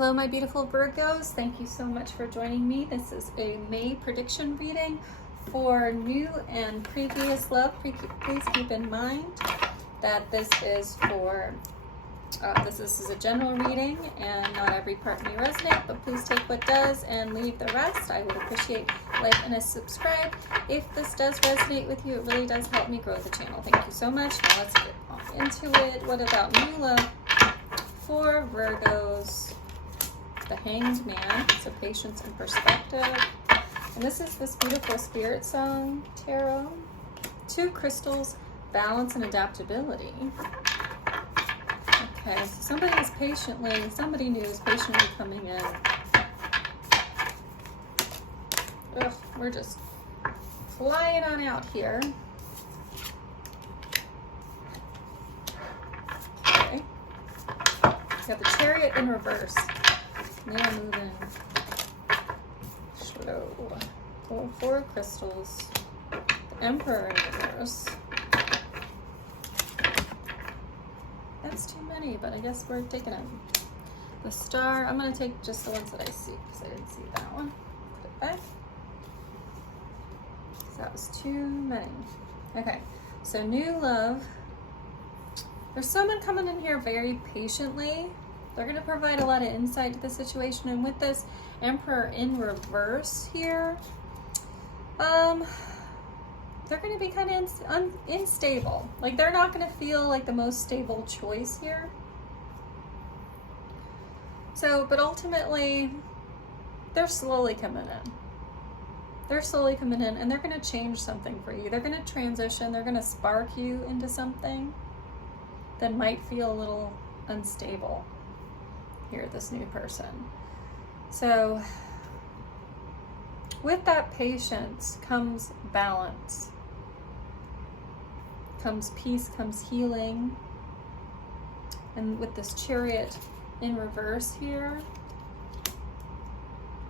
Hello, my beautiful Virgos. Thank you so much for joining me. This is a May prediction reading for new and previous love. Please keep in mind that this is for this is a general reading and not every part may resonate, but please take what does and leave the rest. I would appreciate a like and a subscribe. If this does resonate with you, it really does help me grow the channel. Thank you so much. Now let's get off into it. What about new love for Virgos? The Hanged Man, so patience and perspective. And this is this beautiful spirit song tarot. 2 crystals, balance and adaptability. Okay, so somebody new is patiently coming in. Ugh, we're just flying on out here. Okay. Got the Chariot in reverse. Now moving slow. Oh, 4 crystals. The Emperor in reverse. That's too many, but I guess we're taking them. The Star. I'm going to take just the ones that I see because I didn't see that one. Put it back. So that was too many. Okay, so new love. There's someone coming in here very patiently. They're going to provide a lot of insight to the situation. And with this Emperor in reverse here, they're going to be kind of unstable. Like, they're not going to feel like the most stable choice here. So, but ultimately, they're slowly coming in. They're slowly coming in, and they're going to change something for you. They're going to transition. They're going to spark you into something that might feel a little unstable. Here, this new person. So with that patience comes balance, comes peace, comes healing. And with this Chariot in reverse here,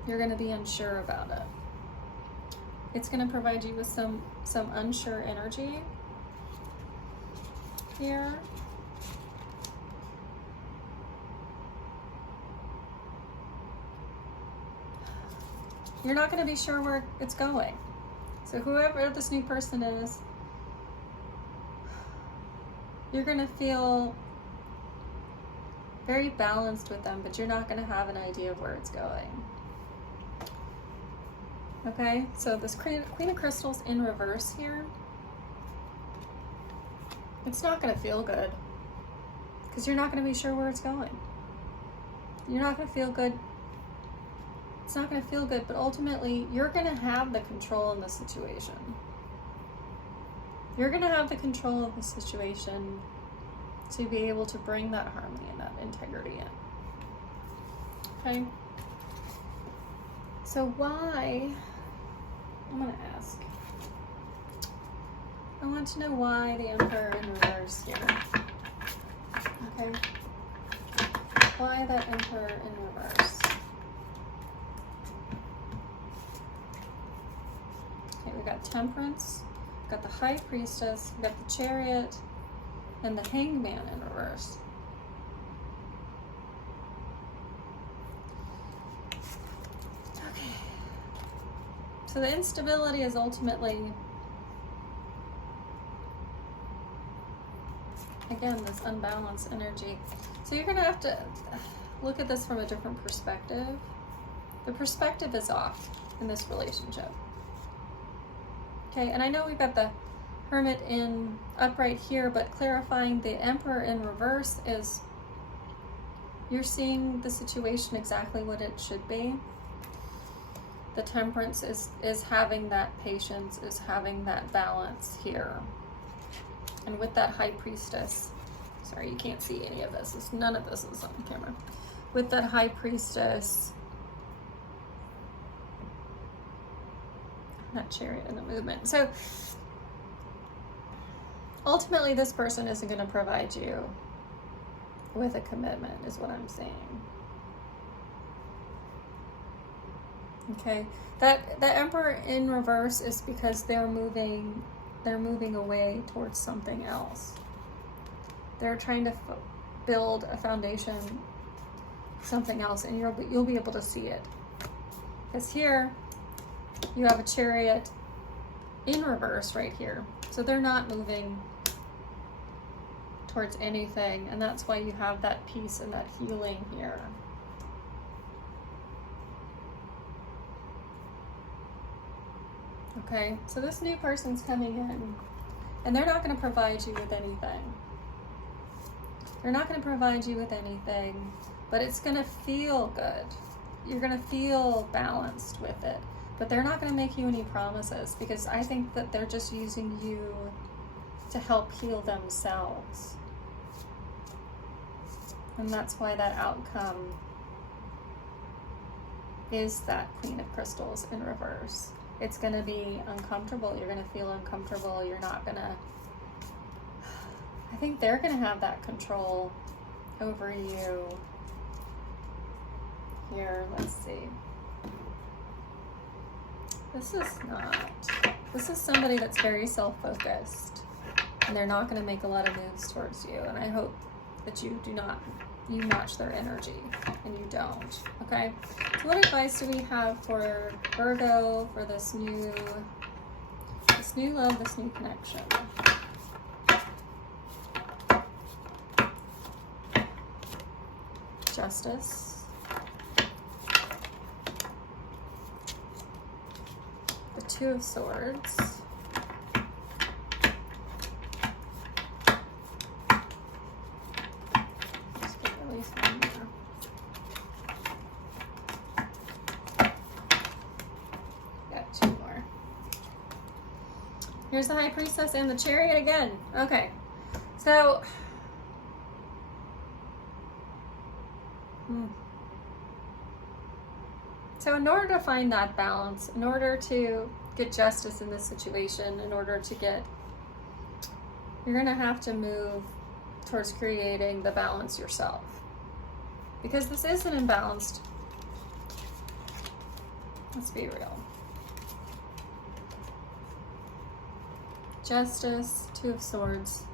you're going to be unsure about it. It's going to provide you with some unsure energy here. You're not going to be sure where it's going. So whoever this new person is, you're going to feel very balanced with them, but you're not going to have an idea of where it's going. Okay, so this Queen of Crystals in reverse here, it's not going to feel good because you're not going to be sure where it's going. You're not going to feel good. It's not going to feel good, but ultimately you're going to have the control in the situation. You're going to have the control of the situation to be able to bring that harmony and that integrity in. Okay? So why, I'm going to ask, I want to know why the Emperor in reverse here. Okay? Why that Emperor in reverse? We've got Temperance, we've got the High Priestess, we've got the Chariot, and the Hanged Man in reverse. Okay. So the instability is ultimately, again, this unbalanced energy. So you're going to have to look at this from a different perspective. The perspective is off in this relationship. Okay, and I know we've got the Hermit in upright here, but clarifying the Emperor in reverse is you're seeing the situation exactly what it should be. The Temperance is having that patience, is having that balance here. And with that High Priestess, sorry, you can't see any of this. None of this is on camera. With that High Priestess, that Chariot in the movement. So ultimately this person isn't going to provide you with a commitment, is what I'm saying. Okay, that Emperor in reverse is because they're moving away towards something else. They're trying to build a foundation something else, and you'll be able to see it. Because here you have a Chariot in reverse right here. So they're not moving towards anything, and that's why you have that peace and that healing here. Okay, so this new person's coming in, and they're not going to provide you with anything. They're not going to provide you with anything, but it's going to feel good. You're going to feel balanced with it, but they're not going to make you any promises, because I think that they're just using you to help heal themselves. And that's why that outcome is that Queen of Crystals in reverse. It's going to be uncomfortable. You're going to feel uncomfortable. You're not going to... I think they're going to have that control over you. Here, let's see. This is somebody that's very self-focused, and they're not going to make a lot of moves towards you. And I hope that you match their energy, and you don't. Okay, so what advice do we have for Virgo for this new love, this new connection? Justice, the Two of Swords, here's the High Priestess and the Chariot again. Okay, so in order to find that balance, in order to get justice in this situation, in order to get, you're gonna have to move towards creating the balance yourself, because this is an imbalanced. Let's be real. Justice, Two of Swords,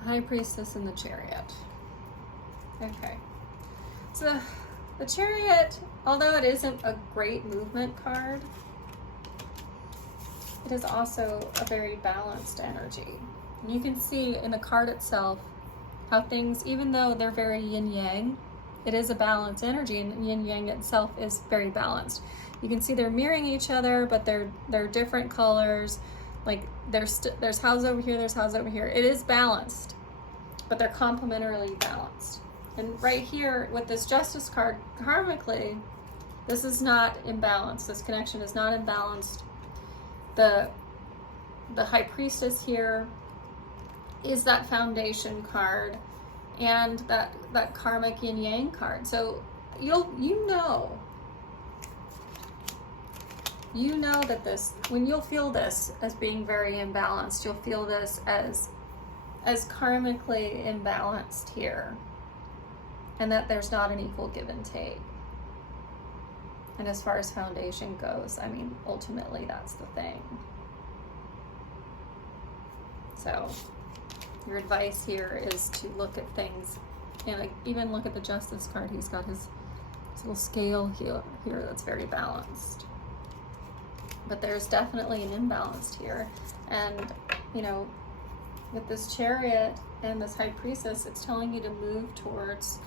the High Priestess, and the Chariot. Okay, so the Chariot, although it isn't a great movement card, it is also a very balanced energy. And you can see in the card itself how things, even though they're very yin-yang, it is a balanced energy, and yin-yang itself is very balanced. You can see they're mirroring each other, but they're different colors. Like there's houses over here, there's houses over here. It is balanced, but they're complementarily balanced. And right here with this Justice card, karmically, this is not imbalanced. This connection is not imbalanced. The High Priestess here is that Foundation card and that karmic yin yang card. So you know that this, when you'll feel this as being very imbalanced, you'll feel this as karmically imbalanced here, and that there's not an equal give and take. And as far as Foundation goes, I mean, ultimately that's the thing. So your advice here is to look at things, and even look at the Justice card. He's got his little scale here that's very balanced. But there's definitely an imbalance here. And, you know, with this Chariot and this High Priestess, it's telling you to move towards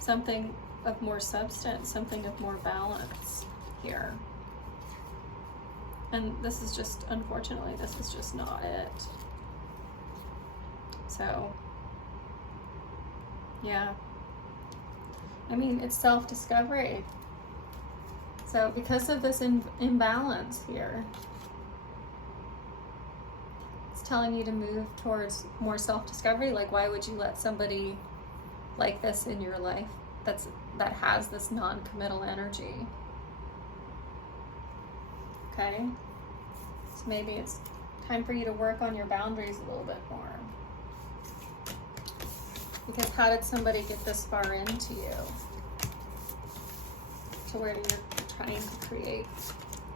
something of more substance, something of more balance here. And this is just, unfortunately, this is just not it. So, yeah. I mean, it's self-discovery. So because of this imbalance here, it's telling you to move towards more self-discovery. Like, why would you let somebody like this in your life that has this non-committal energy? Okay, so maybe it's time for you to work on your boundaries a little bit more. Because how did somebody get this far into you to where you're trying to create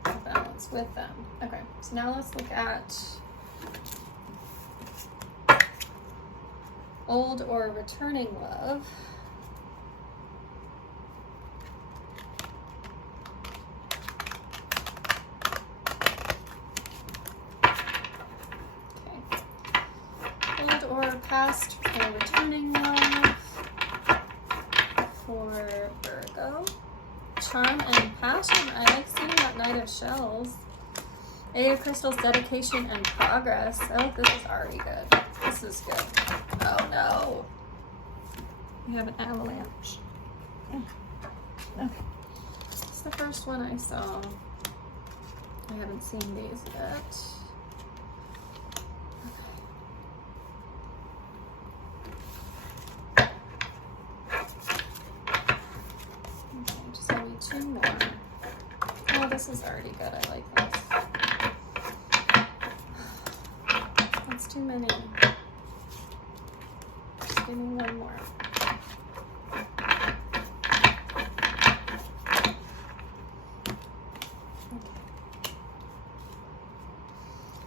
a balance with them? Okay, so now let's look at old or returning love. past for returning love for Virgo. Charm and passion. I like seeing that Knight of Shells. Eight of Crystals, dedication and progress. Oh, this is already good. This is good. Oh no. We have an avalanche. Okay. It's the first one I saw. I haven't seen these yet. Two more. Oh, this is already good. I like this. That's too many. Just give me one more. Okay.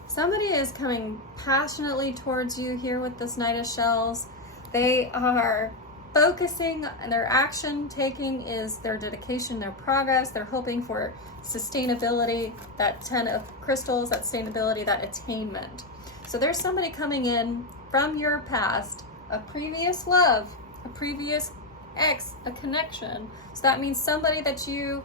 Somebody is coming passionately towards you here with this Knight of Shells. They are focusing, and their action taking is their dedication, their progress. They're hoping for sustainability, that 10 of Crystals, that sustainability, that attainment. So there's somebody coming in from your past, a previous love, a previous ex, a connection. So that means somebody that you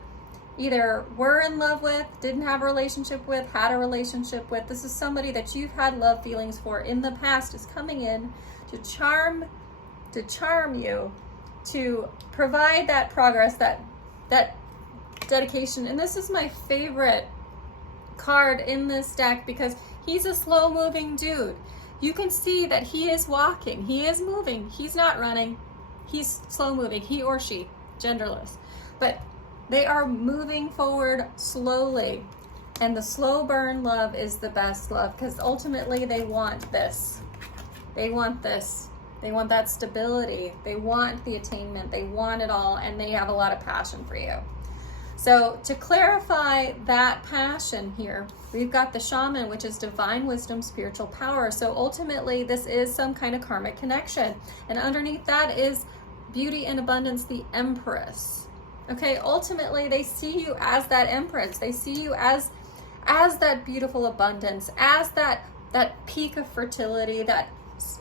either were in love with, didn't have a relationship with, had a relationship with. This is somebody that you've had love feelings for in the past, is coming in to charm you, to provide that progress, that dedication. And this is my favorite card in this deck because he's a slow moving dude. You can see that he is walking, he is moving, he's not running, he's slow moving, he or she, genderless. But they are moving forward slowly. And the slow burn love is the best love because ultimately they want this. They want this. They want that stability. They want the attainment. They want it all, and they have a lot of passion for you. So to clarify that passion here, we've got the Shaman, which is divine wisdom, spiritual power. So ultimately, this is some kind of karmic connection. And underneath that is beauty and abundance, the Empress. Okay, ultimately, they see you as that Empress. They see you as that beautiful abundance, as that peak of fertility, that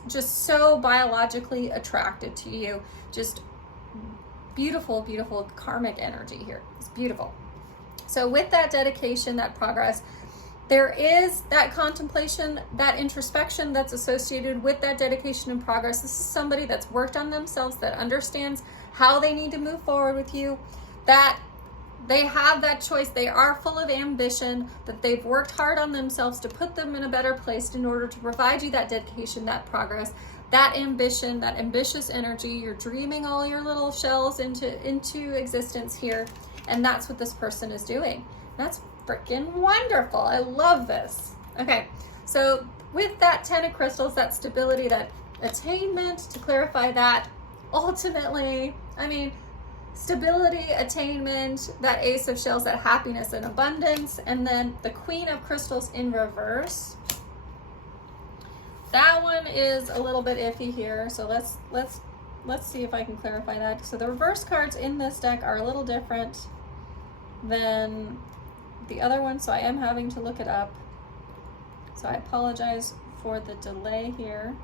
just so biologically attracted to you. Just beautiful, beautiful karmic energy here. It's beautiful. So with that dedication, that progress, there is that contemplation, that introspection that's associated with that dedication and progress. This is somebody that's worked on themselves, that understands how they need to move forward with you, that they have that choice. They are full of ambition, that they've worked hard on themselves to put them in a better place in order to provide you that dedication, that progress, that ambition, that ambitious energy. You're dreaming all your little shells into existence here. And that's what this person is doing. That's freaking wonderful. I love this. Okay, so with that 10 of Crystals, that stability, that attainment, to clarify that, ultimately, stability, attainment, that Ace of Shells, that happiness and abundance, and then the Queen of Crystals in reverse. That one is a little bit iffy here, so let's see if I can clarify that. So the reverse cards in this deck are a little different than the other one, so I am having to look it up. So I apologize for the delay here.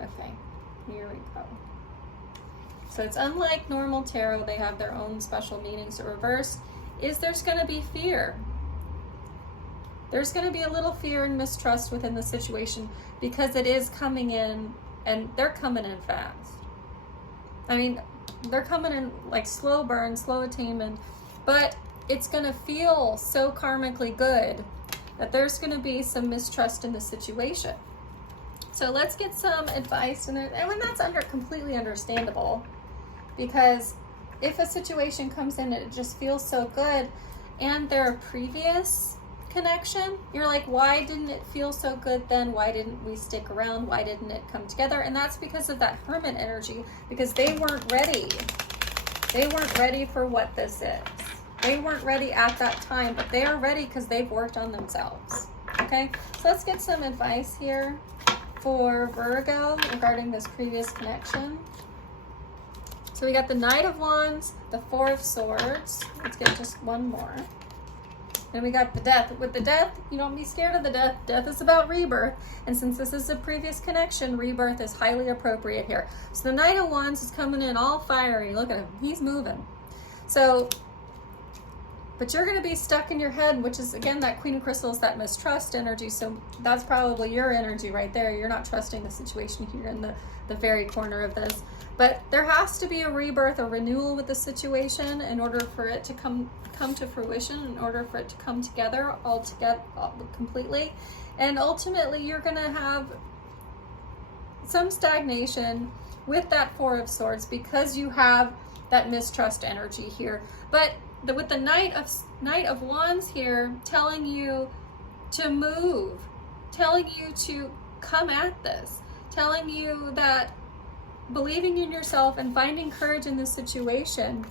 Okay, here we go. So it's unlike normal tarot, they have their own special meanings. So reverse is there's going to be fear. There's going to be a little fear and mistrust within the situation because it is coming in, and they're coming in fast. They're coming in like slow burn, slow attainment, but it's going to feel so karmically good that there's going to be some mistrust in the situation. So let's get some advice, and when that's completely understandable, because if a situation comes in and it just feels so good, and their previous connection, you're like, why didn't it feel so good then? Why didn't we stick around? Why didn't it come together? And that's because of that Hermit energy, because they weren't ready. They weren't ready for what this is. They weren't ready at that time, but they are ready because they've worked on themselves. Okay, so let's get some advice here for Virgo regarding this previous connection. So we got the Knight of Wands, the Four of Swords. Let's get just one more. And we got the death. With the death, you don't be scared of the death. Death is about rebirth. And since this is a previous connection, rebirth is highly appropriate here. So the Knight of Wands is coming in all fiery. Look at him. He's moving. So, but you're going to be stuck in your head, which is, again, that Queen of Crystals, that mistrust energy. So that's probably your energy right there. You're not trusting the situation here in the very corner of this. But there has to be a rebirth, a renewal with the situation in order for it to come to fruition, in order for it to come together completely. And ultimately, you're going to have some stagnation with that Four of Swords because you have that mistrust energy here. But with the Knight of Wands here telling you to move, telling you to come at this, telling you that believing in yourself and finding courage in this situation.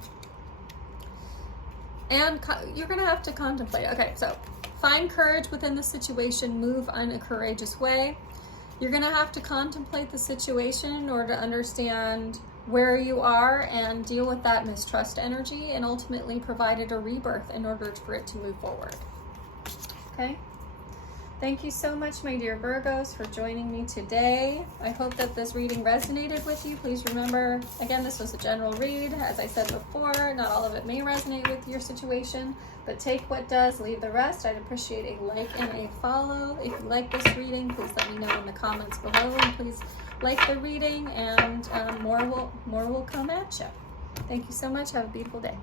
And you're going to have to contemplate. Okay, so find courage within the situation, move in a courageous way. You're going to have to contemplate the situation in order to understand where you are and deal with that mistrust energy, and ultimately provided a rebirth in order for it to move forward. Okay? Thank you so much, my dear Virgos, for joining me today. I hope that this reading resonated with you. Please remember, again, this was a general read. As I said before, not all of it may resonate with your situation, but take what does, leave the rest. I'd appreciate a like and a follow. If you like this reading, please let me know in the comments below, and please like the reading, and more will come at you. Thank you so much. Have a beautiful day.